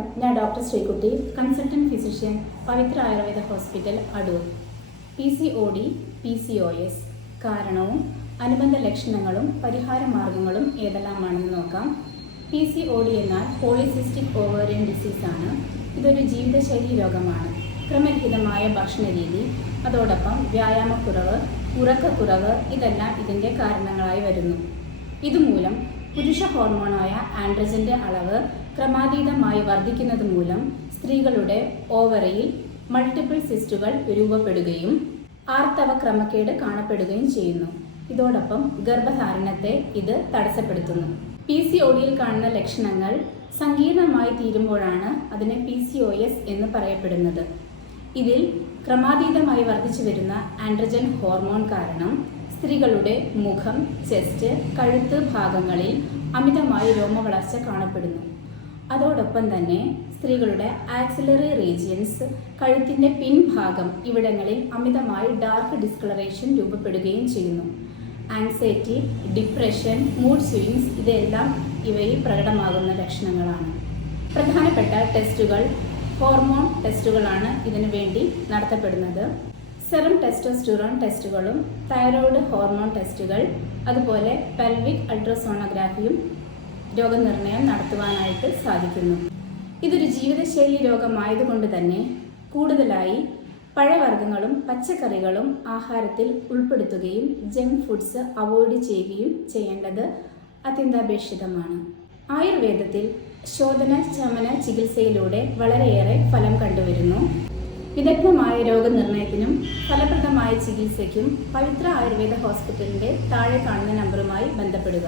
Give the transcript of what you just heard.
നമസ്കാരം, ഞാൻ doctor Sreekutty, consultant physician, Pavithra Ayurveda hospital, Adoor. PCOD, PCOS കാരണവും അനുബന്ധ ലക്ഷണങ്ങളും പരിഹാര മാർഗങ്ങളും ഏതെല്ലാമാണെന്ന് നോക്കാം. PCOD എന്നാൽ പോളിസിസ്റ്റിക് ഓവേറിയൻ ഡിസീസ് ആണ്. ഇതൊരു ജീവിതശൈലി രോഗമാണ്. ക്രമരഹിതമായ ഭക്ഷണരീതി, അതോടൊപ്പം വ്യായാമക്കുറവ്, ഉറക്കക്കുറവ് ഇതെല്ലാം ഇതിൻ്റെ കാരണങ്ങളായി വരുന്നു. ഇതുമൂലം പുരുഷ ഹോർമോണായ ആൻഡ്രജന്റെ അളവ് ക്രമാതീതമായി വർദ്ധിക്കുന്നത് മൂലം സ്ത്രീകളുടെ ഓവറിയിൽ മൾട്ടിപ്പിൾ സിസ്റ്റുകൾ രൂപപ്പെടുകയും ആർത്തവ ക്രമക്കേട് കാണപ്പെടുകയും ചെയ്യുന്നു. ഇതോടൊപ്പം ഗർഭധാരണത്തെ ഇത് തടസ്സപ്പെടുത്തുന്നു. PCODയിൽ കാണുന്ന ലക്ഷണങ്ങൾ സങ്കീർണമായി തീരുമ്പോഴാണ് അതിനെ PCOS എന്ന് പറയപ്പെടുന്നത്. ഇതിൽ ക്രമാതീതമായി വർദ്ധിച്ചു വരുന്ന ആൻഡ്രജൻ ഹോർമോൺ കാരണം സ്ത്രീകളുടെ മുഖം, ചെസ്റ്റ്, കഴുത്ത് ഭാഗങ്ങളിൽ അമിതമായി രോമവളർച്ച കാണപ്പെടുന്നു. അതോടൊപ്പം തന്നെ സ്ത്രീകളുടെ ആക്സിലറി റീജിയൻസ്, കഴുത്തിൻ്റെ പിൻഭാഗം ഇവിടങ്ങളിൽ അമിതമായി ഡാർക്ക് ഡിസ്കളറേഷൻ രൂപപ്പെടുകയും ചെയ്യുന്നു. ആൻസൈറ്റി, ഡിപ്രഷൻ, മൂഡ് സ്വിങ്സ് ഇതെല്ലാം ഇവയിൽ പ്രകടമാകുന്ന ലക്ഷണങ്ങളാണ്. പ്രധാനപ്പെട്ട ടെസ്റ്റുകൾ ഹോർമോൺ ടെസ്റ്റുകളാണ് ഇതിനു വേണ്ടി നടത്തപ്പെടുന്നത്. സെറം ടെസ്റ്റോസ്റ്റിറോൺ ടെസ്റ്റുകളും തൈറോയ്ഡ് ഹോർമോൺ ടെസ്റ്റുകൾ, അതുപോലെ പെൽവിക് അൾട്രാസോണോഗ്രാഫിയും രോഗനിർണയം നടത്തുവാനായിട്ട് സാധിക്കുന്നു. ഇതൊരു ജീവിതശൈലി രോഗമായതുകൊണ്ട് തന്നെ കൂടുതലായി പഴവർഗ്ഗങ്ങളും പച്ചക്കറികളും ആഹാരത്തിൽ ഉൾപ്പെടുത്തുകയും ജങ്ക് ഫുഡ്സ് അവോയ്ഡ് ചെയ്യുകയും ചെയ്യേണ്ടത് അത്യന്താപേക്ഷിതമാണ്. ആയുർവേദത്തിൽ ശോധന ശമന ചികിത്സയിലൂടെ വളരെയേറെ ഫലം കണ്ടുവരുന്നു. വിദഗ്ധമായ രോഗനിർണയത്തിനും ഫലപ്രദമായ ചികിത്സയ്ക്കും പവിത്ര ആയുർവേദ ഹോസ്പിറ്റലിൻ്റെ താഴെ കാണുന്ന നമ്പറുമായി ബന്ധപ്പെടുക.